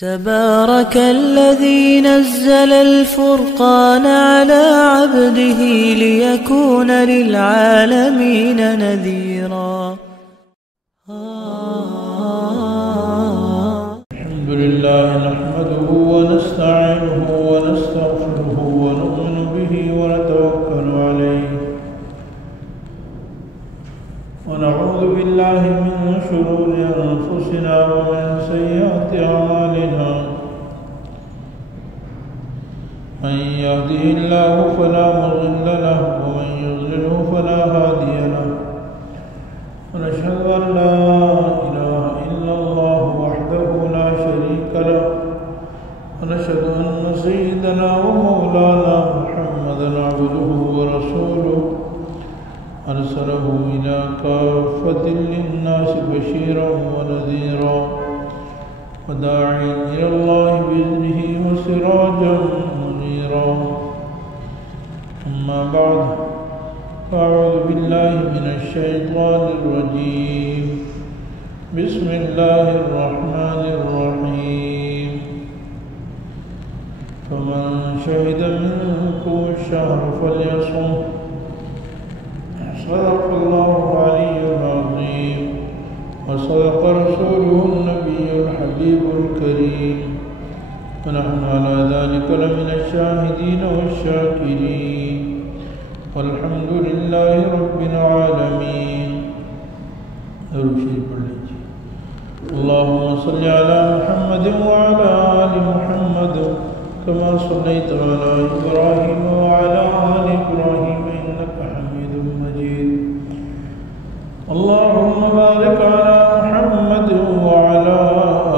تبارك الذي نزل الفرقان على عبده ليكون للعالمين نذيرا. الحمد لله نحمده ونستعينه ونستغفره ونؤمن به ونتوكل عليه ونعوذ بالله من شرور أنفسنا ومن سيئات أعمالنا من يهده الله فلا مضل له ومن يضلله فلا هادي له ونشهد أن لا إله إلا الله وحده لا شريك له ونشهد أن سيدنا ومولانا محمدا عبده ورسوله أرسله إلى كافة للناس بشيرا ونذيرا وداعيا إلى الله بإذنه وسراجا منيرا. أما بعد فأعوذ بالله من الشيطان الرجيم. بسم الله الرحمن الرحيم. فمن شهد منكم الشهر فليصم. صدق الله العلي العظيم وصدق رسوله النبي الحبيب الكريم ونحن على ذلك لمن الشاهدين والشاكرين والحمد لله رب العالمين. اللهم صل على محمد وعلى آل محمد كما صليت على إبراهيم وعلى آل إبراهيم إنك حميد مجيد. اللهم بارك على محمد وعلى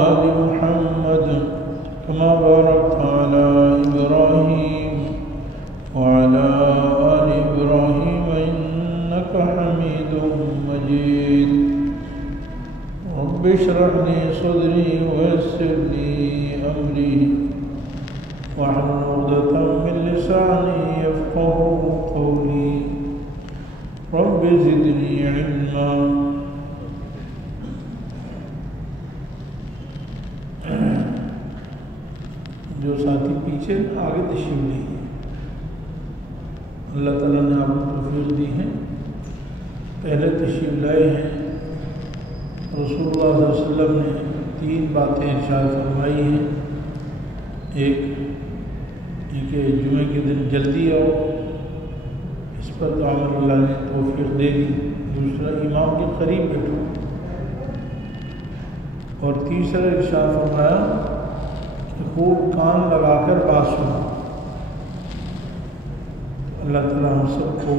آل محمد كما باركت على إبراهيم وعلى آل إبراهيم إنك حميد مجيد. رب اشرح لي صدري ويسر لي أمري واحلل عقدة من لساني يفقهوا قولي. رب زدني علما. جو ساتھی پیچھے آگے تشریف لے گئے، اللہ تعالیٰ نے آپ کو توفیق دی ہے، پہلے تشریف لائے ہیں. رسول اللہ صلی اللہ علیہ وسلم نے 3 باتیں ارشاد فرمائی ہیں. ایک یہ کہ جمعے کے دن جلدی آؤ، اس پر تو عمل اللہ نے توفیق دے دی. دوسرا امام کے قریب بیٹھو، اور تیسرا ارشاد فرمایا کہ خوب کان لگا کر بات سنو. اللہ تعالیٰ ہم سب کو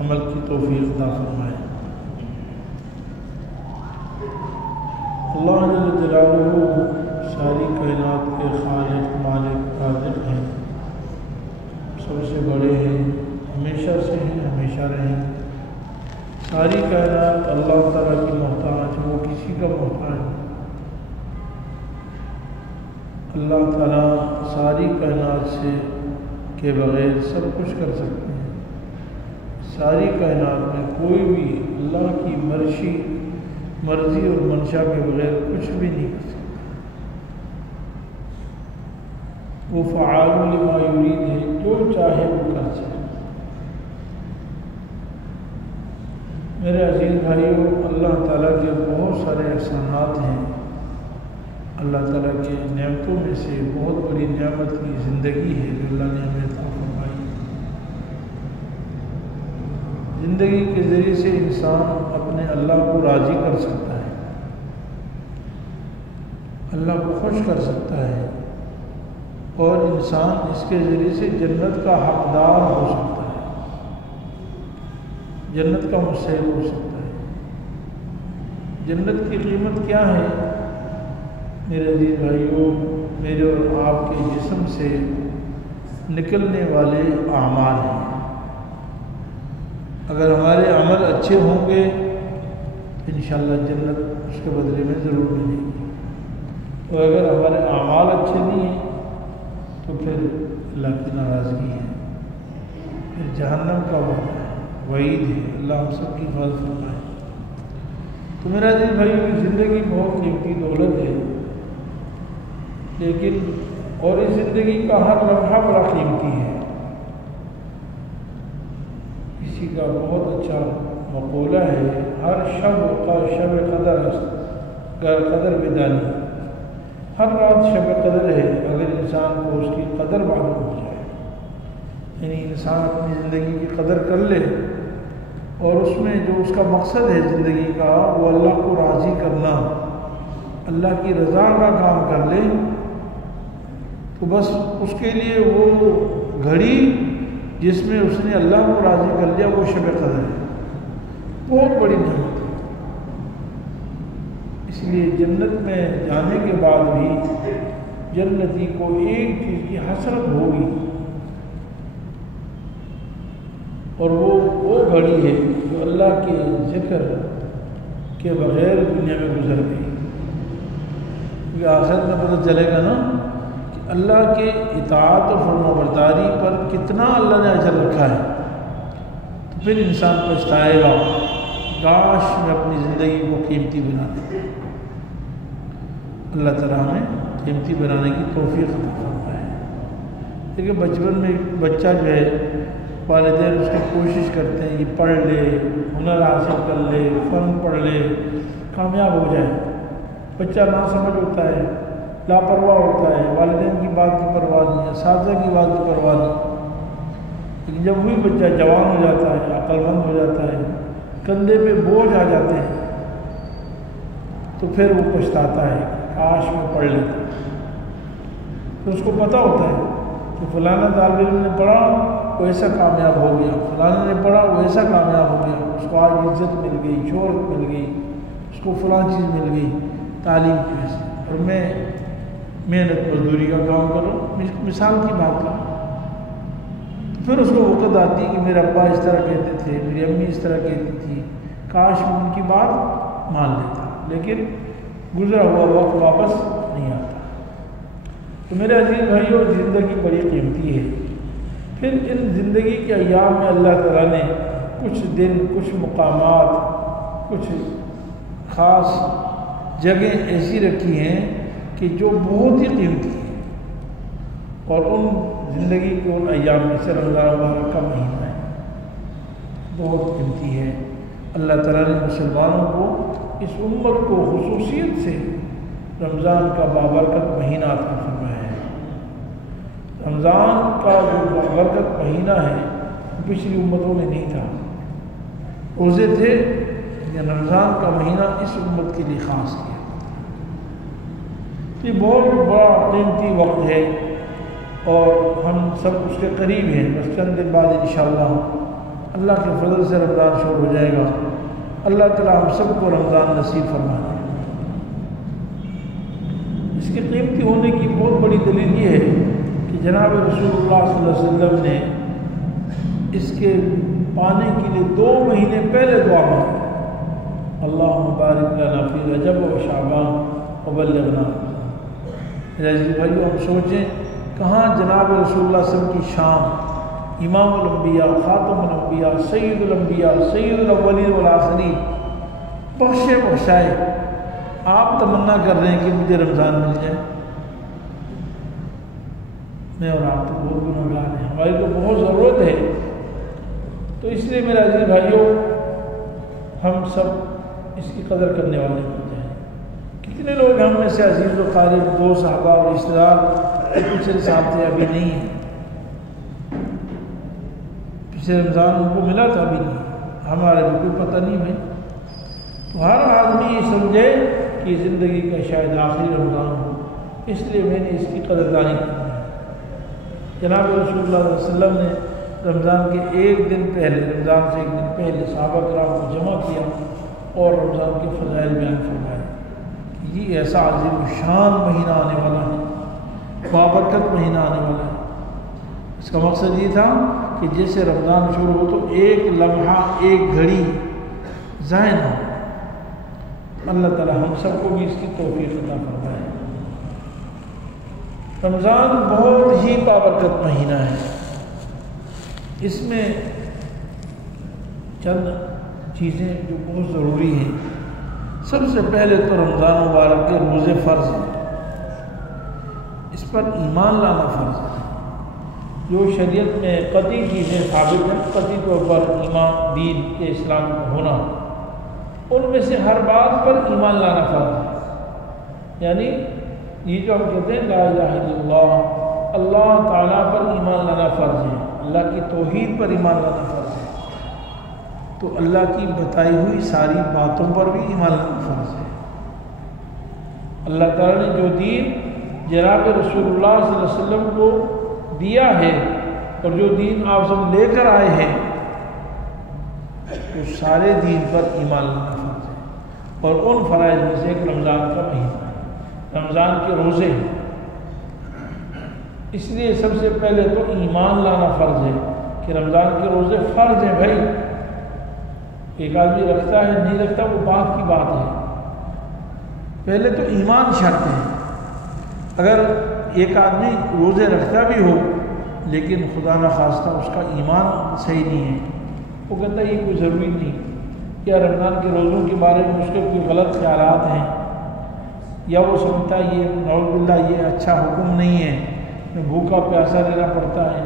عمل کی توفیق عطا فرمائے. اللہ جل جلالہ ساری کائنات کے خالق مالک رازق ہیں، سب سے بڑے ہیں، ہمیشہ سے ہیں، ہمیشہ رہیں. ساری کائنات اللہ تعالیٰ کی محتاج، وہ کسی کا محتاج نہیں. اللہ تعالیٰ ساری کائنات سے کے بغیر سب کچھ کر سکتے ہیں. ساری کائنات میں کوئی بھی اللہ کی مرضی اور منشا کے بغیر کچھ بھی نہیں کر سکتا. وہ فعال لما یرید ہے، جو چاہے وہ کر سکے. میرے عزیز بھائیوں، اللہ تعالیٰ کے بہت سارے احسانات ہیں. اللہ تعالیٰ کی نعمتوں میں سے بہت بڑی نعمت کی زندگی ہے جو اللہ نے ہمیں عطا فرمائی. زندگی کے ذریعے سے انسان اپنے اللہ کو راضی کر سکتا ہے، اللہ کو خوش کر سکتا ہے، اور انسان اس کے ذریعے سے جنت کا حقدار ہو سکتا ہے، جنت کا مستحق ہو سکتا ہے. جنت کی قیمت کیا ہے میرے عزیز بھائیوں؟ میرے اور آپ کے جسم سے نکلنے والے اعمال ہیں. اگر ہمارے عمل اچھے ہوں گے تو انشاءاللہ جنت اس کے بدلے میں ضرور ملے گی. اور اگر ہمارے اعمال اچھے نہیں ہیں تو پھر اللہ کی ناراضگی ہے، پھر جہنم کا وعید ہے. اللہ ہم سب کی حفاظت فرمائے. تو میرا عزیز بھائی، زندگی بہت قیمتی دولت ہے. لیکن اور اس زندگی کا ہر لمحہ بڑا قیمتی ہے۔ کسی کا بہت اچھا مقولہ ہے، ہر شب کا شب قدر بدانی، ہر رات شب قدر ہے اگر انسان کو اس کی قدر معلوم ہو جائے، یعنی انسان اپنی زندگی کی قدر کر لے اور اس میں جو اس کا مقصد ہے زندگی کا وہ اللہ کو راضی کرنا، اللہ کی رضا کا کام کر لے، تو بس اس کے لیے وہ گھڑی جس میں اس نے اللہ کو راضی کر لیا وہ شب قدر ہے، بہت بڑی نعمت ہے۔ اس لیے جنت میں جانے کے بعد بھی جنتی کو ایک چیز کی حسرت ہوگی، اور وہ گھڑی ہے جو اللہ کے ذکر کے بغیر دنیا میں گزر گئی، کیونکہ آخرت میں پتہ چلے گا نا کہ اللہ کے اطاعت و فرمانبرداری پر کتنا اللہ نے اجر رکھا ہے، تو پھر انسان پچھتائے گا کاش میں اپنی زندگی کو قیمتی بنا دیں۔ اللہ تعالیٰ ہمیں قیمتی بنانے کی توفیق عطا فرمائے۔ دیکھیں بچپن میں بچہ جو ہے والدین اس کی کوشش کرتے ہیں یہ پڑھ لے، ہنر حاصل کر لے، فن پڑھ لے، کامیاب ہو جائے۔ بچہ ناسمجھ ہوتا ہے، لاپرواہ ہوتا ہے، والدین کی بات کی پرواہ نہیں، اساتذہ کی بات کی پرواہ نہیں، لیکن جب وہی بچہ جوان ہو جاتا ہے، عقل مند ہو جاتا ہے، کندھے پہ بوجھ آ جاتے ہیں، تو پھر وہ پچھتاتا ہے کاش میں پڑھ لیتا۔ تو اس کو پتہ ہوتا ہے کہ فلانا طالب علم نے پڑھا وہ ایسا کامیاب ہو گیا، فلانا نے پڑھا وہ ایسا کامیاب ہو گیا، اس کو آج عزت مل گئی، شہرت مل گئی، اس کو فلاں چیز مل گئی تعلیم کی وجہ سے، اور میں محنت مزدوری کا کام کروں، مثال کی بات کروں، پھر اس کو وقت آتی ہے کہ میرے ابا اس طرح کہتے تھے، میری امی اس طرح کہتی تھی، کاش میں ان کی بات مان لیتا، لیکن گزرا ہوا وقت واپس نہیں آتا۔ تو میرے عزیز بھائیوں، زندگی بڑی قیمتی ہے۔ پھر ان زندگی کے ایام میں اللہ تعالیٰ نے کچھ دن، کچھ مقامات، کچھ خاص جگہیں ایسی رکھی ہیں کہ جو بہت ہی قیمتی ہیں، اور ان زندگی کے ان ایام میں سے رمضان مبارک کا مہینہ ہے، بہت قیمتی ہے۔ اللہ تعالیٰ نے مسلمانوں کو، اس امت کو خصوصیت سے رمضان کا بابرکت مہینہ عطا فرمایا ہے۔ رمضان کا جو بابرکت مہینہ ہے وہ پچھلی امتوں میں نہیں تھا، روزے تھے، لیکن رمضان کا مہینہ اس امت کے لیے خاص کیا۔ یہ بہت بڑا قیمتی وقت ہے اور ہم سب اس کے قریب ہیں، بس چند دن بعد انشاءاللہ اللہ کے فضل سے رمضان شروع ہو جائے گا۔ اللہ تعالیٰ ہم سب کو رمضان نصیب فرما دے۔ اس کے قیمتی ہونے کی بہت بڑی دلیل یہ ہے کہ جناب رسول اللہ صلی اللہ علیہ وسلم نے اس کے پانے کے لیے 2 مہینے پہلے دعا مانگی، اللہم بارک لنا فی رجب و شعبان وبلغنا رمضان۔ میرے عزیز بھائیو، ہم سوچیں کہاں جناب رسول اللہ صلی اللہ علیہ وسلم کی شان، امام الانبیاء، خاتم الانبیاء، سید الانبیاء، سید الاولین والآخرین، بخشے بخشائے، آپ تمنا کر رہے ہیں کہ مجھے رمضان مل جائے۔ میں اور آپ تو بہت گنہگار ہیں، ہماری تو بہت ضرورت ہے۔ تو اس لیے میرے عزیز بھائیوں، ہم سب اس کی قدر کرنے والے بن جائیں۔ کتنے لوگ ہم میں سے عزیز و قارب، 2 صحابہ اور رشتہ دار پچھلے سال تھے، ابھی نہیں ہیں، پچھلے رمضان ان کو ملا تھا، ابھی نہیں، ہمارے کو کوئی پتہ نہیں بھائی۔ تو ہر آدمی یہ سمجھے کہ زندگی کا شاید آخری رمضان ہو، اس لیے میں نے اس کی قدردانی کرنی ہے۔ جناب رسول اللہ صلی اللہ علیہ وسلم نے رمضان کے 1 دن پہلے، رمضان سے 1 دن پہلے صحابہ کرام کو جمع کیا اور رمضان کے فضائل بیان فرمائے کہ یہ ایسا عظیم شان مہینہ آنے والا ہے، بابرکت مہینہ آنے والا ہے۔ اس کا مقصد یہ تھا کہ جیسے رمضان شروع ہو تو ایک لمحہ، ایک گھڑی ضائع نہ ہو۔ اللہ تعالیٰ ہم سب کو بھی اس کی توفیق عطا فرمائے۔ رمضان بہت ہی بابرکت مہینہ ہے، اس میں چند چیزیں جو بہت ضروری ہیں۔ سب سے پہلے تو رمضان مبارک کے روزے فرض ہیں، اس پر ایمان لانا فرض ہے۔ جو شریعت میں قطعی چیزیں ثابت ہیں، قطعی طور پر ایمان، دین کے اسلام کا ہونا، ان میں سے ہر بات پر ایمان لانا فرض ہے۔ یعنی یہ جو ہم کہتے ہیں لا الہ الا اللہ، اللہ تعالیٰ پر ایمان لانا فرض ہے، اللہ کی توحید پر ایمان لانا فرض ہے، تو اللہ کی بتائی ہوئی ساری باتوں پر بھی ایمان لانا فرض ہے۔ اللہ تعالیٰ نے جو دین جناب رسول اللہ صلی اللہ علیہ وسلم کو دیا ہے اور جو دین آپ سب لے کر آئے ہیں، تو سارے دین پر ایمان لانا فرض ہے۔ اور ان فرائض میں سے ایک رمضان کا مہینہ ہے، رمضان کے روزے ہیں۔ اس لیے سب سے پہلے تو ایمان لانا فرض ہے کہ رمضان کے روزے فرض ہیں۔ بھائی ایک آدمی رکھتا ہے نہیں رکھتا وہ بات کی بات ہے، پہلے تو ایمان شرط ہے۔ اگر ایک آدمی روزے رکھتا بھی ہو لیکن خدا نخواستہ اس کا ایمان صحیح نہیں ہے، وہ کہتا ہے یہ کوئی ضروری نہیں، یا رمضان کے روزوں کے بارے میں اس کے کوئی غلط خیالات ہیں، یا وہ سمجھتا ہے یہ نعوذ باللہ یہ اچھا حکم نہیں ہے، میں بھوکا پیاسا رہنا پڑتا ہے،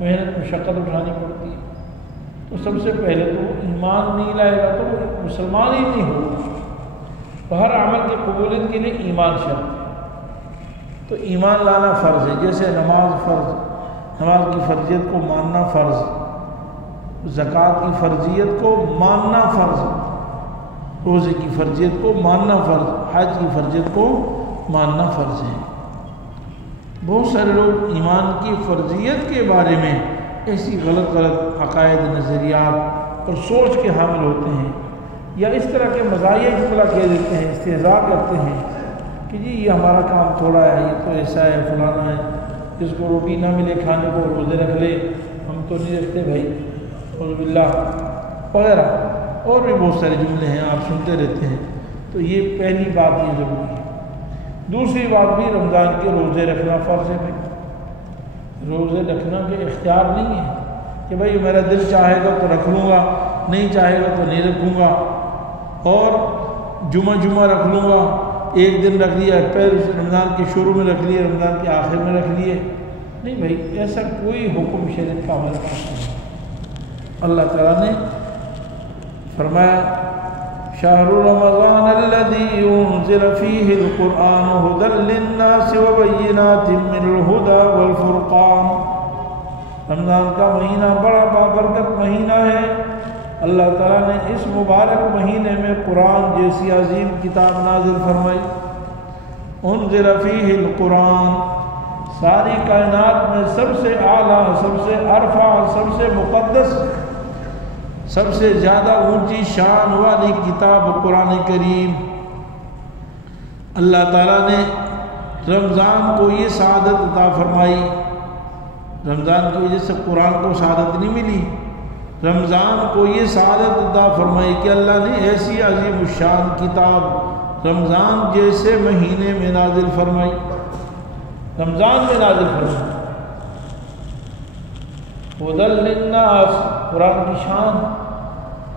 محنت مشقت اٹھانی پڑتی ہے، تو سب سے پہلے تو وہ ایمان نہیں لائے گا تو وہ مسلمان ہی نہیں ہوگا۔ تو ہر عمل کی قبولیت کے لیے ایمان شرط ہے، تو ایمان لانا فرض ہے۔ جیسے نماز فرض، نماز کی فرضیت کو ماننا فرض، زکوٰۃ کی فرضیت کو ماننا فرض، روزے کی فرضیت کو ماننا فرض، حج کی فرضیت کو ماننا فرض ہے۔ بہت سارے لوگ ایمان کی فرضیت کے بارے میں ایسی غلط عقائد، نظریات اور سوچ کے حامل ہوتے ہیں، یا اس طرح کے مزاحیہ جملہ کہہ دیتے ہیں، استہزاء کرتے ہیں کہ جی یہ ہمارا کام تھوڑا ہے، یہ تو ایسا ہے فلانا ہے، جس کو روٹی نہ ملے کھانے کو روزے رکھ لے، ہم تو نہیں رکھتے بھائی، اعوذ باللہ وغیرہ، اور بھی بہت سارے جملے ہیں آپ سنتے رہتے ہیں۔ تو یہ پہلی بات یہ ضروری ہے۔ دوسری بات بھی رمضان کے روزے رکھنا فرض ہے۔ بھائی روزے رکھنا کے اختیار نہیں ہے کہ بھائی میرا دل چاہے گا تو رکھ لوں گا، نہیں چاہے گا تو نہیں رکھوں گا، اور جمعہ رکھ لوں گا، ایک دن رکھ لیا، پہلے رمضان کے شروع میں رکھ لیے، رمضان کے آخر میں رکھ لیے، نہیں بھائی ایسا کوئی حکم شریعت کا عمل نہیں ہے۔ اللہ تعالیٰ نے فرمایا شہر رمضان الذی انزل فیہ القرآن ھدی للناس وبینات من الھدی والفرقان۔ رمضان کا مہینہ بڑا بابرکت مہینہ ہے۔ اللہ تعالیٰ نے اس مبارک مہینے میں قرآن جیسی عظیم کتاب نازل فرمائی۔ انزل فیہ القرآن، ساری کائنات میں سب سے اعلیٰ، سب سے ارفع، سب سے مقدس، سب سے زیادہ اونچی شان والی کتاب قرآن کریم۔ اللہ تعالیٰ نے رمضان کو یہ سعادت عطا فرمائی۔ رمضان کی وجہ سے قرآن کو سعادت نہیں ملی، رمضان کو یہ سعادت عطا فرمائی کہ اللہ نے ایسی عظیم الشان کتاب رمضان جیسے مہینے میں نازل فرمائی، رمضان میں نازل فرمائی۔ ھدی للناس، قرآن کی شان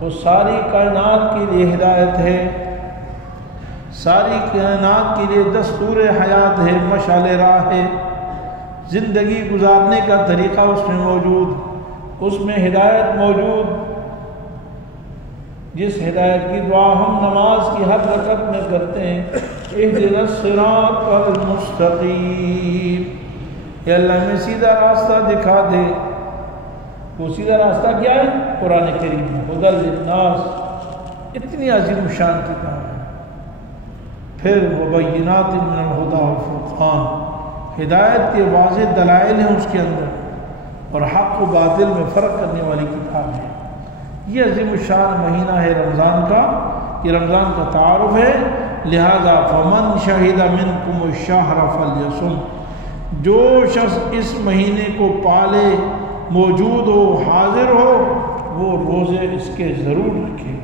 وہ ساری کائنات کے لیے ہدایت ہے، ساری کائنات کے لیے دستور حیات ہے، مشعل راہ ہے، زندگی گزارنے کا طریقہ اس میں موجود، اس میں ہدایت موجود، جس ہدایت کی دعا ہم نماز کی ہر رکعت میں کرتے ہیں، اہدنا الصراط المستقیم، اے اللہ میں سیدھا راستہ دکھا دے۔ وہ سیدھا راستہ کیا ہے؟ قرآن کریم ہے۔ ھدی للناس، اتنی عظیم شان کتاب ہے۔ پھر وبینات من الھدی والفرقان، ہدایت کے واضح دلائل ہیں اس کے اندر، اور حق و باطل میں فرق کرنے والی کتاب ہے۔ یہ عظیم الشان مہینہ ہے رمضان کا، یہ رمضان کا تعارف ہے۔ لہذا فمن شہد منکم الشہر فلیصم، جو شخص اس مہینے کو پالے، موجود ہو، حاضر ہو، وہ روزے اس کے ضرور رکھے۔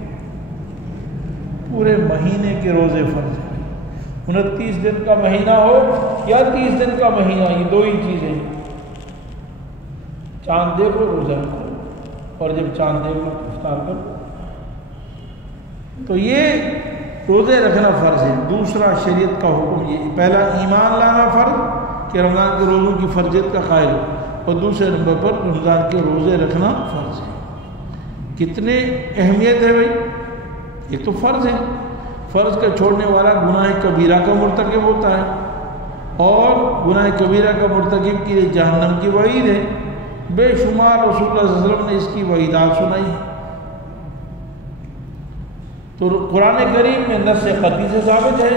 پورے مہینے کے روزے فرض ہیں۔ 29 دن کا مہینہ ہو یا 30 دن کا مہینہ، یہ دو ہی چیزیں، چاند دیکھو روزہ رکھو، اور جب چاند دیکھو افطار کرو۔ تو یہ روزے رکھنا فرض ہے۔ دوسرا شریعت کا حکم یہ، پہلا ایمان لانا فرض کہ رمضان کے روزوں کی فرضیت کا قائل ہو، اور دوسرے نمبر پر رمضان کے روزے رکھنا فرض ہے۔ کتنے اہمیت ہے بھائی، یہ تو فرض ہے، فرض کا چھوڑنے والا گناہ کبیرہ کا مرتکب ہوتا ہے، اور گناہ کبیرہ کا مرتکب کے لیے جہنم کی وعید ہے۔ بے شمار رسول اللہ صلی اللہ علیہ وسلم نے اس کی وعیدات سنائی ہے۔ تو قرآن کریم میں نص قطعی سے ثابت ہے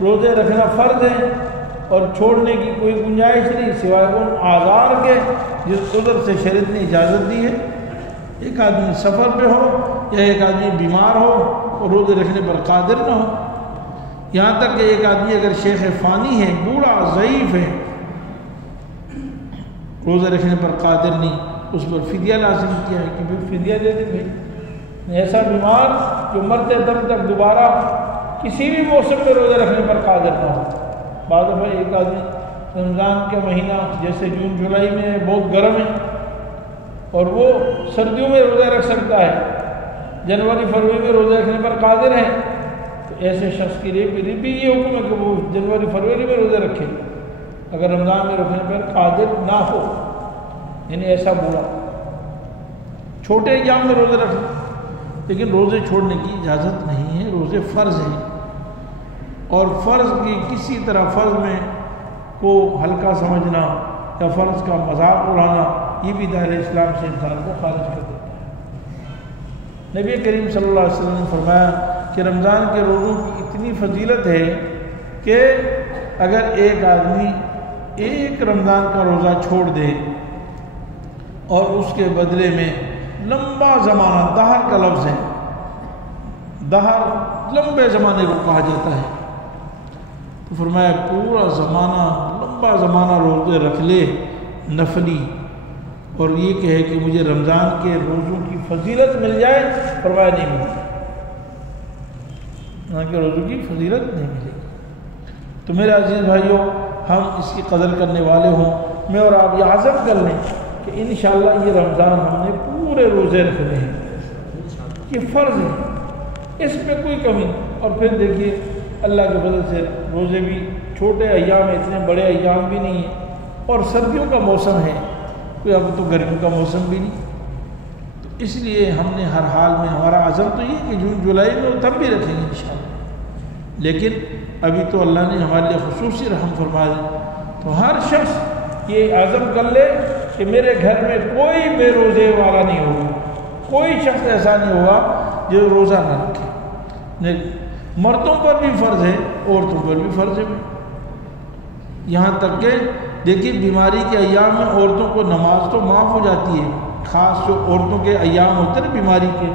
روزے رکھنا فرض ہے، اور چھوڑنے کی کوئی گنجائش نہیں سوائے ان آزار کے جس عذر سے شریعت نے اجازت دی ہے۔ ایک آدمی سفر پہ ہو یا ایک آدمی بیمار ہو اور روزے رکھنے پر قادر نہ ہو، یہاں تک کہ ایک آدمی اگر شیخ فانی ہے، بوڑھا ضعیف ہے، روزے رکھنے پر قادر نہیں، اس پر فدیہ لازم کیا ہے کہ پھر فدیہ دے دیں بھائی۔ ایسا بیمار جو مرتے دم تک دوبارہ کسی بھی موسم میں روزے رکھنے پر قادر نہ ہو۔ بعض دفعہ ایک آدمی رمضان کا مہینہ جیسے جون جولائی میں بہت گرم ہے اور وہ سردیوں میں روزہ رکھ سکتا ہے، جنوری فروری میں روزہ رکھنے پر قادر ہے، تو ایسے شخص کے لیے پھر بھی یہ حکم ہے کہ وہ جنوری فروری میں روزے رکھے اگر رمضان میں رکھنے پر قادر نہ ہو، یعنی ایسا بوڑھا۔ چھوٹے ایام میں روزے رکھ، لیکن روزے چھوڑنے کی اجازت نہیں ہے، روزے فرض ہیں، اور فرض کی کسی طرح فرض میں کو ہلکا سمجھنا یا فرض کا مذاق اڑانا یہ بھی دائرہ اسلام سے انسان کو خارج کر دیتا ہے۔ نبی کریم صلی اللہ علیہ وسلم نے فرمایا کہ رمضان کے روزوں کی اتنی فضیلت ہے کہ اگر ایک آدمی ایک رمضان کا روزہ چھوڑ دے اور اس کے بدلے میں لمبا زمانہ، دہر کا لفظ ہے، دہر لمبے زمانے کو کہا جاتا ہے، تو فرمایا پورا زمانہ، لمبا زمانہ روزے رکھ لے نفلی، اور یہ کہے کہ مجھے رمضان کے روزوں کی فضیلت مل جائے، فرمایا نہیں ملتی، رمضان کے روزوں کی فضیلت نہیں ملے گی۔ تو میرے عزیز بھائیوں، ہم اس کی قدر کرنے والے ہوں، میں اور آپ یہ عزم کر لیں کہ انشاءاللہ یہ رمضان ہم نے پورے روزے رکھنے ہیں، یہ فرض ہے، اس میں کوئی کمی نہیں۔ اور پھر دیکھیے اللہ کے فضل سے روزے بھی چھوٹے ایام ہیں، اتنے بڑے ایام بھی نہیں ہیں، اور سردیوں کا موسم ہے، کوئی اب تو گرمیوں کا موسم بھی نہیں، تو اس لیے ہم نے ہر حال میں ہمارا عزم تو یہ کہ جون جولائی میں تب بھی رکھیں گے انشاءاللہ، لیکن ابھی تو اللہ نے ہمارے لیے خصوصی رحم فرما دی، تو ہر شخص یہ عزم کر لے کہ میرے گھر میں کوئی بے روزے والا نہیں ہوگا، کوئی شخص ایسا نہیں ہوگا جو روزہ نہ رکھے۔ مردوں پر بھی فرض ہے، عورتوں پر بھی فرض ہے، یہاں تک کہ دیکھیے بیماری کے ایام میں عورتوں کو نماز تو معاف ہو جاتی ہے، خاص جو عورتوں کے ایام ہوتے ہیں بیماری کے،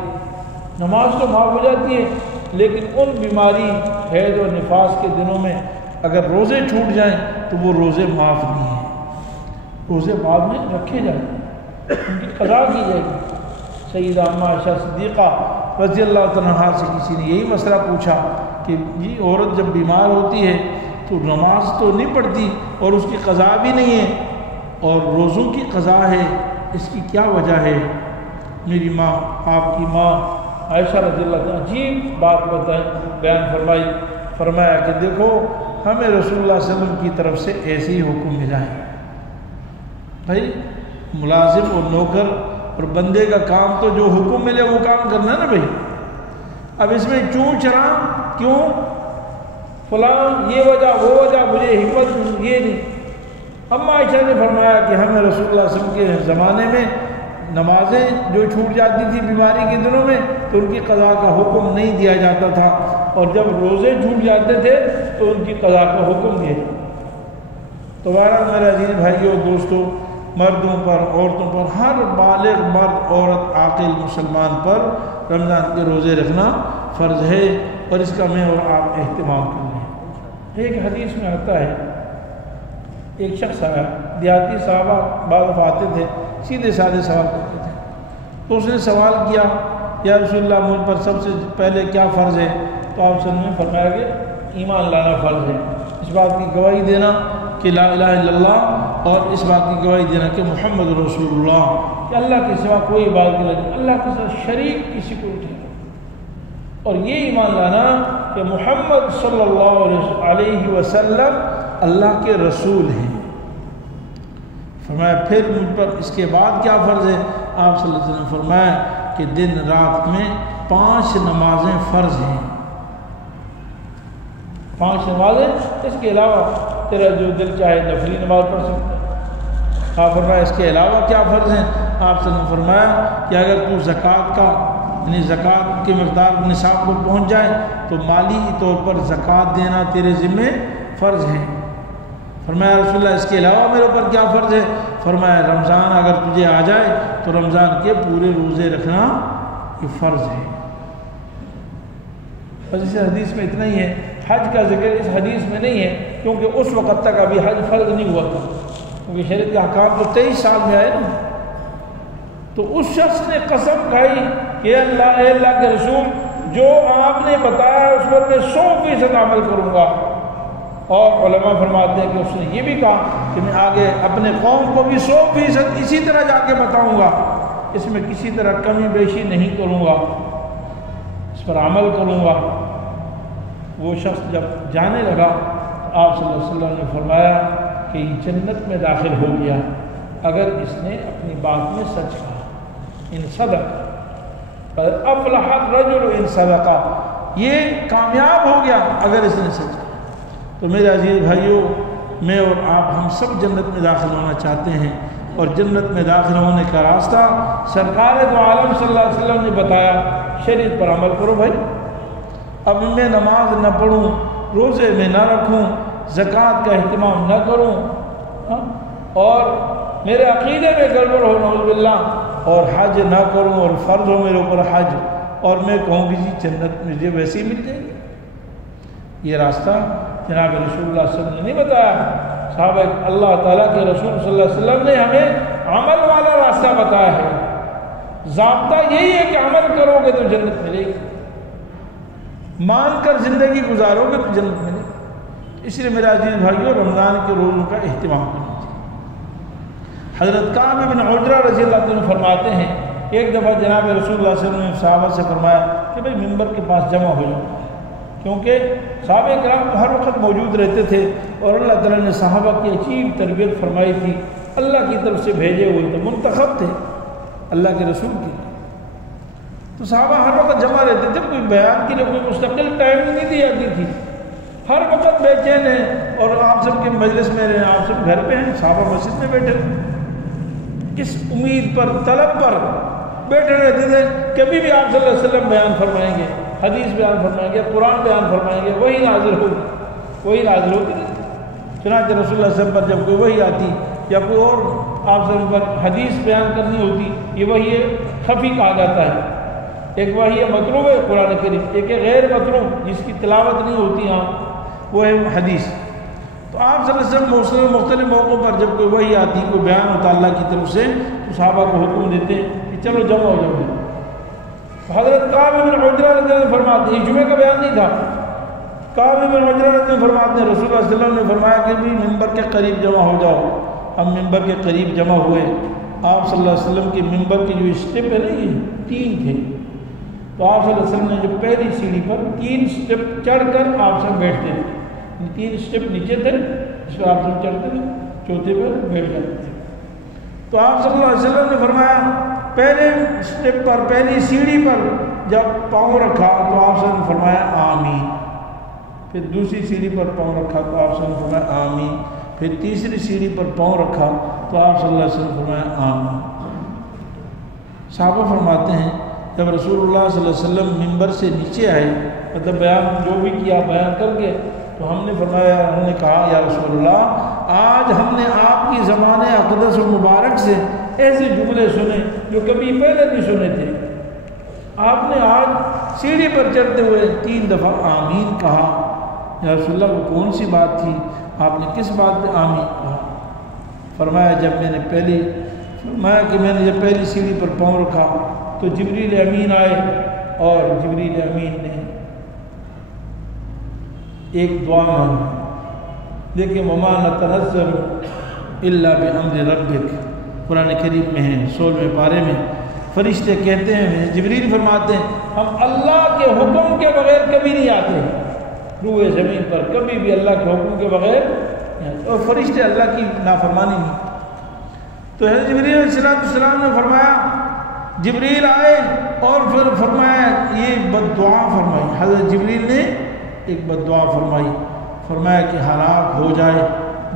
نماز تو معاف ہو جاتی ہے، لیکن ان بیماری حیض اور نفاس کے دنوں میں اگر روزے چھوٹ جائیں تو وہ روزے معاف نہیں ہیں، روزے بعد میں رکھے جائیں، ان کی قضا کی جائے گی۔ سیدہ اما عائشہ صدیقہ رضی اللہ تعالیٰ عنہا سے کسی نے یہی مسئلہ پوچھا کہ جی عورت جب بیمار ہوتی ہے تو نماز تو نہیں پڑھتی اور اس کی قضا بھی نہیں ہے اور روزوں کی قضا ہے، اس کی کیا وجہ ہے؟ میری ماں، آپ کی ماں عائشہ رضی اللہ عنہا عجیب بات بیان فرمایا کہ دیکھو ہمیں رسول اللہ صلی اللہ علیہ وسلم کی طرف سے ایسے ہی حکم ملا ہے۔ بھائی ملازم اور نوکر اور بندے کا کام تو جو حکم ملے وہ کام کرنا نا بھائی، اب اس میں چوں چرا کیوں فلاں یہ وجہ وہ وجہ، مجھے حکمت یہ نہیں۔ اما عائشہ نے فرمایا کہ ہمیں رسول اللہ صلی اللہ علیہ وسلم کے زمانے میں نمازیں جو چھوٹ جاتی تھی بیماری کے دنوں میں تو ان کی قضا کا حکم نہیں دیا جاتا تھا، اور جب روزے چھوٹ جاتے تھے تو ان کی قضا کا حکم دیا جاتا۔ تو بہرحال میرے عزیز بھائیوں دوستوں، مردوں پر، عورتوں پر، ہر بالغ مرد عورت عاقل مسلمان پر رمضان کے روزے رکھنا فرض ہے، اور اس کا میں اور آپ اہتمام کر لیں۔ ایک حدیث میں آتا ہے ایک شخص آیا، دیہاتی صحابہ بعض آتے تھے، سیدھے سادے سوال کرتے تھے، تو اس نے سوال کیا یا رسول اللہ مجھ پر سب سے پہلے کیا فرض ہے؟ تو آپ صلی اللہ علیہ وسلم نے فرمایا کہ ایمان لانا فرض ہے، اس بات کی گواہی دینا کہ لا الہ الا اللہ، اور اس بات کی گواہی دینا کہ محمد رسول اللہ، کہ اللہ کے سوا کوئی عبادت نہیں، اللہ کے ساتھ شریک کسی کو نہیں، اور یہ ایمان لانا کہ محمد صلی اللہ علیہ وسلم اللہ کے رسول ہیں۔ فرمایا پھر مجھ پر اس کے بعد کیا فرض ہے؟ آپ صلی اللہ علیہ وسلم نے فرمایا کہ دن رات میں 5 نمازیں فرض ہیں، 5 نمازیں، اس کے علاوہ تیرا جو دل چاہے نفلی نماز پڑھ سکتا ہے۔ آپ فرمایا اس کے علاوہ کیا فرض ہیں؟ آپ صلی اللہ علیہ وسلم نے فرمایا کہ اگر تو زکوٰۃ کا یعنی زکوٰۃ کی مقدار نصاب کو پہنچ جائے تو مالی طور پر زکوٰۃ دینا تیرے ذمے فرض ہے۔ فرمایا رسول اللہ اس کے علاوہ میرے اوپر کیا فرض ہے؟ فرمایا رمضان اگر تجھے آ جائے تو رمضان کے پورے روزے رکھنا یہ فرض ہے۔ بس اس حدیث میں اتنا ہی ہے، حج کا ذکر اس حدیث میں نہیں ہے کیونکہ اس وقت تک ابھی حج فرض نہیں ہوا تھا، کیونکہ شریعت کے احکام تو 23 سال میں آئے نا۔ تو اس شخص نے قسم کھائی کہ اللہ اے اللہ کے رسول جو آپ نے بتایا اس پر میں 100% عمل کروں گا، اور علماء فرماتے ہیں کہ اس نے یہ بھی کہا کہ میں آگے اپنے قوم کو بھی 100% اسی طرح جا کے بتاؤں گا، اس میں کسی طرح کمی بیشی نہیں کروں گا، اس پر عمل کروں گا۔ وہ شخص جب جانے لگا تو آپ صلی اللہ علیہ وسلم نے فرمایا کہ یہ جنت میں داخل ہو گیا اگر اس نے اپنی بات میں سچ کہا، ان صدق افلح الرجل ان صدقہ، یہ کامیاب ہو گیا اگر اس نے سچ کہا۔ تو میرے عزیز بھائیوں، میں اور آپ ہم سب جنت میں داخل ہونا چاہتے ہیں، اور جنت میں داخل ہونے کا راستہ سرکار دو عالم صلی اللہ علیہ وسلم نے بتایا، شریعت پر عمل کرو بھائی۔ اب میں نماز نہ پڑھوں، روزے میں نہ رکھوں، زکوٰۃ کا اہتمام نہ کروں، اور میرے عقیدے میں گڑبڑ ہو نعوذ باللہ، اور حج نہ کروں اور فرض ہو میرے اوپر حج، اور میں کہوں کہ جی جنت مجھے ویسے ہی مل جائے گی، یہ راستہ جناب رسول اللہ صلی اللہ علیہ وسلم نے نہیں بتایا، صحابہ اللہ تعالیٰ کے رسول صلی اللہ علیہ وسلم نے ہمیں عمل والا راستہ بتایا ہے۔ ضابطہ یہی ہے کہ عمل کرو گے تو جنت ملے گی، مان کر زندگی گزارو گے تو جنت ملے گی۔ اس لیے میرے عزیز بھائیوں، رمضان کے روزوں کا اہتمام کرنا چاہیے۔ حضرت کعب بن عجرہ رضی اللہ عنہ فرماتے ہیں ایک دفعہ جناب رسول اللہ صلی اللہ علیہ وسلم نے صحابہ سے فرمایا کہ بھئی منبر کے پاس جمع ہو جاؤ، کیونکہ صحابہ کرام ہر وقت موجود رہتے تھے، اور اللہ تعالیٰ نے صحابہ کی عجیب تربیت فرمائی تھی، اللہ کی طرف سے بھیجے ہوئے تھے، منتخب تھے اللہ کے رسول کے، تو صحابہ ہر وقت جمع رہتے تھے، کوئی بیان کے لیے کوئی مستقل ٹائم نہیں دی جاتی تھی، ہر وقت بے چین ہیں، اور آپ سب کے مجلس میں رہے، آپ سب گھر پہ ہیں، صحابہ مسجد میں بیٹھے، کس امید پر طلب پر بیٹھے رہتے تھے، کبھی بھی آپ صلی اللہ علیہ وسلم بیان فرمائیں گے، حدیث بیان فرمائیں گے، قرآن بیان فرمائیں گے، وہی نازل ہوگی، وہی نازل ہوتی ہے۔ چنانچہ رسول اللہ صلی اللہ علیہ وسلم پر جب کوئی وحی آتی یا کوئی اور آپ صلی اللہ علیہ وسلم پر حدیث بیان کرنی ہوتی، یہ وحی خفی کہا جاتا ہے، ایک وحی مطلوب ہے قرآن کریم، ایک غیر مطلوب جس کی تلاوت نہیں ہوتی، ہاں وہ ہے حدیث۔ تو آپ صلی اللہ علیہ وسلم مختلف موقعوں پر جب کوئی وحی آتی، کوئی بیان ہوتا اللہ کی طرف سے، تو صحابہ کو حکم دیتے کہ چلو جمع ہو جاؤ۔ حضرت کعب بن عجرہ رضی اللہ عنہ فرماتے ہیں، جمعہ کا بیان نہیں تھا، کعب بن عجرہ رضی اللہ عنہ فرماتے ہیں رسول اللہ صلی اللہ علیہ وسلم نے فرمایا کہ بھی منبر کے قریب جمع ہو جاؤ۔ ہم منبر کے قریب جمع ہوئے، آپ صلی اللہ علیہ وسلم کے منبر کی جو اسٹیپ ہے نا یہ 3 تھے، تو آپ صلی اللہ علیہ وسلم نے جو پہلی سیڑھی پر 3 اسٹیپ چڑھ کر آپ سب بیٹھتے تھے، 3 اسٹیپ نیچے تھے اس پر آپ سب چڑھتے تھے، چوتھے پر بیٹھ جاتے تھے۔ تو آپ صلی اللہ علیہ وسلم نے فرمایا پہلے اسٹیپ پر، پہلی سیڑھی پر جب پاؤں رکھا تو آپ صلی اللہ علیہ وسلم نے فرمایا آمین، پھر دوسری سیڑھی پر پاؤں رکھا تو آپ صلی اللہ علیہ وسلم نے فرمایا آمین، پھر تیسری سیڑھی پر پاؤں رکھا تو آپ صلی اللہ علیہ وسلم نے فرمایا آمین۔ صحابہ فرماتے ہیں جب رسول اللہ صلی اللہ علیہ وسلم منبر سے نیچے آئے، مطلب بیان جو بھی کیا بیان کر کے، تو ہم نے فرمایا، انہوں نے کہا یا رسول اللہ آج ہم نے آپ کی زبان اقدس و مبارک سے ایسے جملے سنے جو کبھی پہلے نہیں سنے تھے، آپ نے آج سیڑھی پر چڑھتے ہوئے 3 دفعہ آمین کہا، یا رسول اللہ وہ کون سی بات تھی، آپ نے کس بات پہ آمین کہا؟ فرمایا کہ میں نے جب پہلی سیڑھی پر پاؤں رکھا تو جبریل امین آئے، اور جبریل امین نے ایک دعا مانگی، دیکھیں وما نتنزل الا بامر ربک، قرآن کریم میں ہے 16ویں پارے میں، فرشتے کہتے ہیں، جبریل فرماتے ہیں ہم اللہ کے حکم کے بغیر کبھی نہیں آتے روئے زمین پر، کبھی بھی اللہ کے حکم کے بغیر، اور فرشتے اللہ کی نافرمانی نہیں۔ تو حضرت جبریل علیہ السلام نے فرمایا، جبریل آئے اور پھر فرمایا یہ بد دعا فرمائی، حضرت جبریل نے ایک بد دعا فرمائی، فرمایا کہ ہلاک ہو جائے،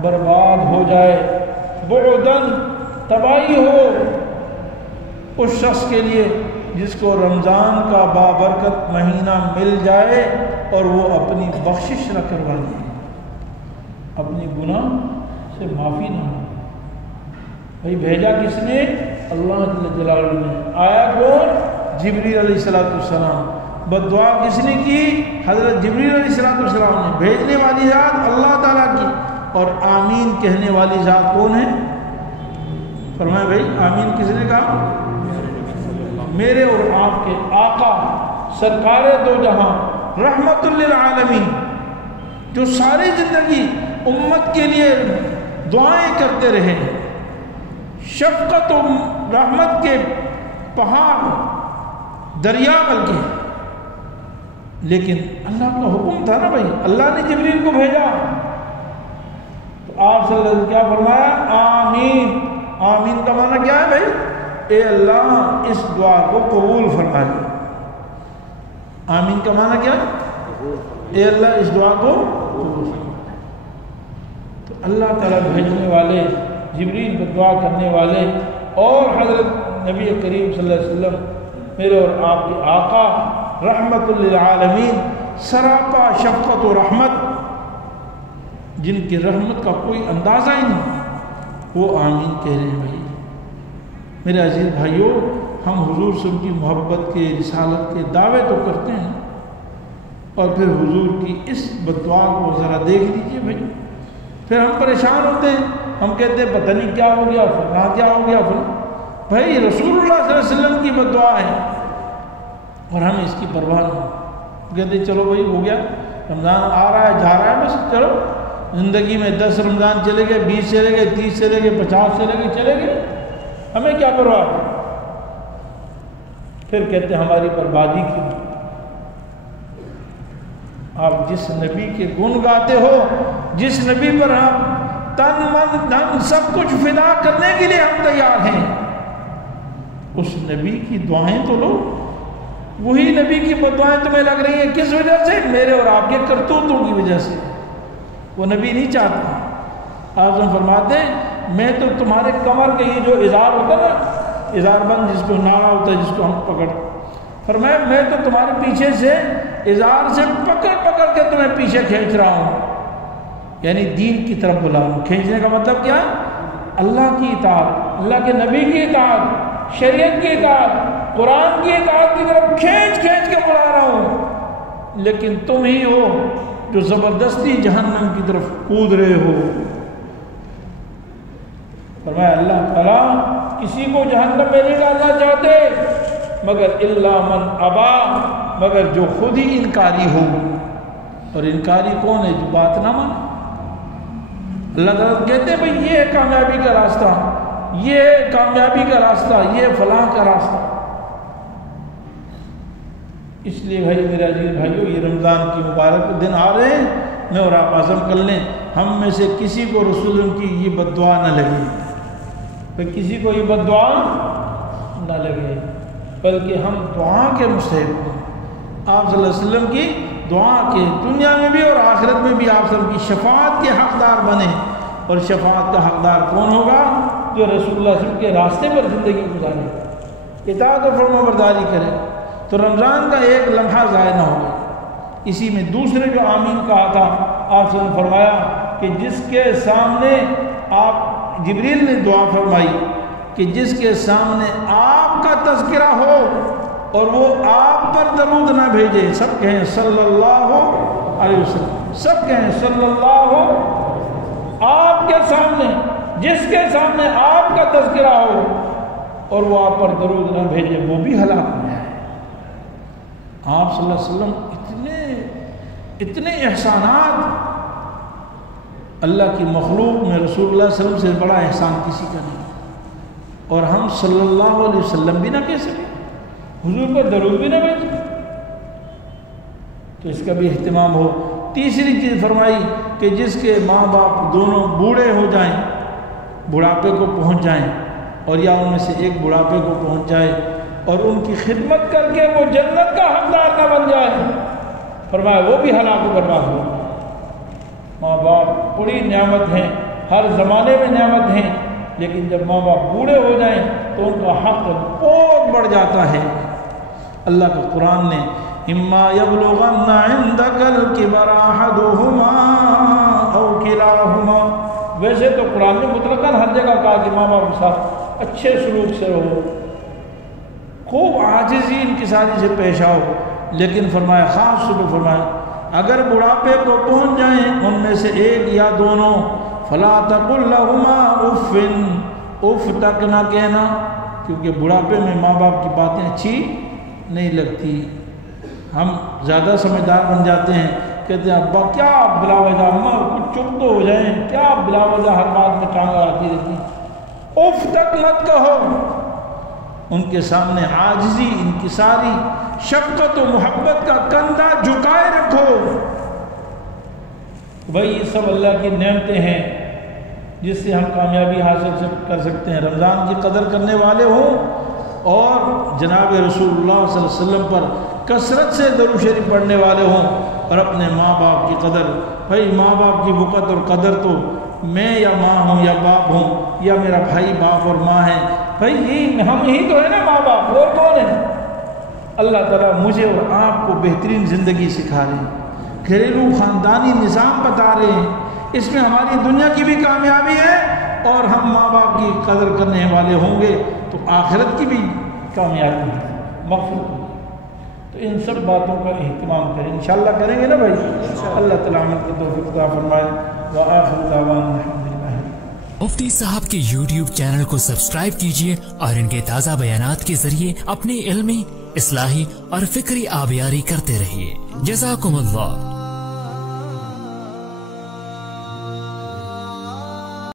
برباد ہو جائے، بعدن تباہی ہو اس شخص کے لیے جس کو رمضان کا بابرکت مہینہ مل جائے اور وہ اپنی بخشش نہ کروا لے، اپنی گناہ سے معافی نہ ہو۔ بھائی بھیجا کس نے؟ اللہ جل جلالہ نے۔ آیا کون؟ جبریل علیہ السلام۔ بد دعا کس نے کی؟ حضرت جبریل علیہ السلام نے۔ بھیجنے والی ذات اللہ تعالیٰ کی، اور آمین کہنے والی ذات کون ہے؟ فرمایا بھائی آمین کس نے کہا؟ میرے اور آپ کے آقا سرکار دو جہاں رحمت للعالمین، جو ساری زندگی امت کے لیے دعائیں کرتے رہے، شفقت و رحمت کے پہاڑ دریا بلکہ، لیکن اللہ کا حکم تھا نا بھائی، اللہ نے جبریل کو بھیجا تو آپ صلی اللہ علیہ وسلم کیا فرمایا؟ آمین۔ آمین کا معنی کیا ہے بھائی؟ اے اللہ اس دعا کو قبول فرما لے۔ آمین کا معنی کیا؟ اے اللہ اس دعا کو قبول فرما لے۔ تو اللہ تعالیٰ بھیجنے والے، جبریل کو دعا کرنے والے، اور حضرت نبی کریم صلی اللہ علیہ وسلم میرے اور آپ کے آقا رحمت للعالمین، سراپا شفقت و رحمت، جن کی رحمت کا کوئی اندازہ ہی نہیں، وہ آمین کہہ رہے ہیں بھائی۔ میرے عزیز بھائیوں، ہم حضور سے ان کی محبت کے، رسالت کے دعوے تو کرتے ہیں، اور پھر حضور کی اس بد دعا کو ذرا دیکھ لیجئے بھائی، پھر ہم پریشان ہوتے ہیں، ہم کہتے ہیں پتہ نہیں کیا ہو گیا، فلاں کیا ہو گیا، بھائی رسول اللہ صلی اللہ علیہ وسلم کی بد دعا ہے اور ہمیں اس کی پرواہ نہیں، کہتے ہیں چلو بھائی ہو گیا، رمضان آ رہا ہے جا رہا ہے، بس چلو زندگی میں 10 رمضان چلے گئے، 20 چلے گئے، 30 چلے گئے، 50 چلے گئے، چلے گئے، ہمیں کیا پرواہ۔ پھر کہتے ہیں ہماری بربادی کیوں؟ آپ جس نبی کے گن گاتے ہو، جس نبی پر ہم تن من دھن سب کچھ فدا کرنے کے لیے ہم تیار ہیں، اس نبی کی دعائیں تو لو۔ وہی نبی کی بددعائیں تمہیں لگ رہی ہیں، کس وجہ سے؟ میرے اور آپ کے کرتوتوں کی وجہ سے۔ وہ نبی نہیں چاہتا۔ آپ ہم فرماتے ہیں میں تو تمہارے کمر کے یہ جو ازار ہوتا ہے نا، ازار بند جس کو ناڑا ہوتا ہے، جس کو ہم پکڑ، فرمایا میں تو تمہارے پیچھے سے ازار سے پکڑ پکڑ کے تمہیں پیچھے کھینچ رہا ہوں، یعنی دین کی طرف بلا رہا ہوں۔ کھینچنے کا مطلب کیا؟ اللہ کی اطاعت، اللہ کے نبی کی اطاعت، شریعت کی اطاعت، قرآن کی اطاعت کی طرف کھینچ کھینچ کے بلا رہا ہوں، لیکن تم ہی ہو جو زبردستی جہنم کی طرف کود رہے ہو۔ فرمایا اللہ تعالیٰ کسی کو جہنم میں نہیں ڈالنا چاہتے مگر الا من ابا، مگر جو خود ہی انکاری ہو، اور انکاری کون ہے؟ جو بات نہ مانے۔ اللہ تعالیٰ کہتے ہیں بھئی یہ کامیابی کا راستہ، یہ کامیابی کا راستہ، یہ فلاح کا راستہ۔ اس لیے بھائی میرے عزیز بھائیو، یہ رمضان کی مبارک دن آ رہے ہیں، میں اور آپ عزم کر لیں ہم میں سے کسی کو رسول اللہ کی یہ بد دعا نہ لگے، پھر کسی کو یہ بد دعا نہ لگے، بلکہ ہم دعا کے مستحق ہوں، آپ صلی اللہ علیہ وسلم کی دعا کے، دنیا میں بھی اور آخرت میں بھی آپ صلی اللہ علیہ وسلم کی شفاعت کے حقدار بنے۔ اور شفاعت کا حقدار کون ہوگا؟ جو رسول اللہ صلی اللہ علیہ وسلم کے راستے پر زندگی گزارے، اطاعت و فرما برداری کرے، تو رمضان کا ایک لمحہ ضائع نہ ہوگا۔ اسی میں دوسرے جو آمین کہا تھا، آپ صلی اللہ علیہ وسلم نے فرمایا کہ جس کے سامنے آپ، جبریل نے دعا فرمائی کہ جس کے سامنے آپ کا تذکرہ ہو اور وہ آپ پر درود نہ بھیجے، سب کہیں صلی اللہ علیہ وسلم، سب کہیں صلی اللہ، آپ کے سامنے، جس کے سامنے آپ کا تذکرہ ہو اور وہ آپ پر درود نہ بھیجے، وہ بھی ہلاک ہو جائے۔ آپ صلی اللہ علیہ وسلم اتنے احسانات، اللہ کی مخلوق میں رسول اللہ صلی اللہ علیہ وسلم سے بڑا احسان کسی کا نہیں، اور ہم صلی اللہ علیہ وسلم بھی نہ کہہ سکے، حضور پر درود بھی نہ بھیج سکے، تو اس کا بھی اہتمام ہو۔ تیسری چیز فرمائی کہ جس کے ماں باپ دونوں بوڑھے ہو جائیں، بڑھاپے کو پہنچ جائیں، اور یا ان میں سے ایک بڑھاپے کو پہنچ جائے اور ان کی خدمت کر کے وہ جنت کا حقدار نہ بن جائے، فرمایا وہ بھی ہلاک و برباد ہو۔ ماں باپ بڑی نعمت ہیں، ہر زمانے میں نعمت ہیں، لیکن جب ماں باپ بوڑھے ہو جائیں تو ان کا حق بہت بڑھ جاتا ہے۔ اللہ کا قرآن نے اما یبلغن عندک الکبر احدہما او کلاہما، ویسے تو قرآن نے مطلقاً ہر جگہ کہا کہ ماں باپ کے ساتھ اچھے سلوک سے رہو، خوب عاجزی انکساری سے پیش آؤ، لیکن فرمایا خاص سلوک، فرمایا اگر بڑھاپے کو پہنچ جائیں ان میں سے ایک یا دونوں، فلا تقل لہما اف، اف تک نہ کہنا، کیونکہ بڑھاپے میں ماں باپ کی باتیں اچھی نہیں لگتی۔ ہم زیادہ سمجھدار بن جاتے ہیں، کہتے ہیں ابا کیا آپ بلا وجہ، اماں کچھ چپ تو ہو جائیں، کیا آپ بلا وجہ ہر بات میں ٹانگ آتی رہتی، اف تک مت کہو۔ ان کے سامنے عاجزی، انکساری، شفقت و محبت کا کندھا جھکائے رکھو۔ بھائی یہ سب اللہ کی نعمتیں ہیں جس سے ہم کامیابی حاصل کر سکتے ہیں۔ رمضان کی قدر کرنے والے ہوں اور جناب رسول اللہ صلی اللہ علیہ وسلم پر کثرت سے درود شریف پڑھنے والے ہوں، اور اپنے ماں باپ کی قدر، بھائی ماں باپ کی وقت اور قدر تو میں یا ماں ہوں یا باپ ہوں یا میرا بھائی باپ اور ماں ہے، بھائی یہ ہم ہی تو ہے نا ماں باپ، اور کون ہے؟ اللہ تعالیٰ مجھے اور آپ کو بہترین زندگی سکھا رہے ہیں، گھریلو خاندانی نظام بتا رہے ہیں، اس میں ہماری دنیا کی بھی کامیابی ہے اور ہم ماں باپ کی قدر کرنے والے ہوں گے تو آخرت کی بھی کامیابی ہے، مغفرت ہوگی۔ تو ان سب باتوں کا اہتمام کریں، انشاءاللہ کریں گے نا بھائی، اللہ تعالیٰ عمل کی توفیق عطا فرمائے۔ وآخر دعوانا الحمدللہ۔ مفتی صاحب کے YouTube چینل کو سبسکرائب کیجئے اور ان کے تازہ بیانات کے ذریعے اپنی علمی، اصلاحی اور فکری آبیاری کرتے رہیے۔ جزاکم اللہ۔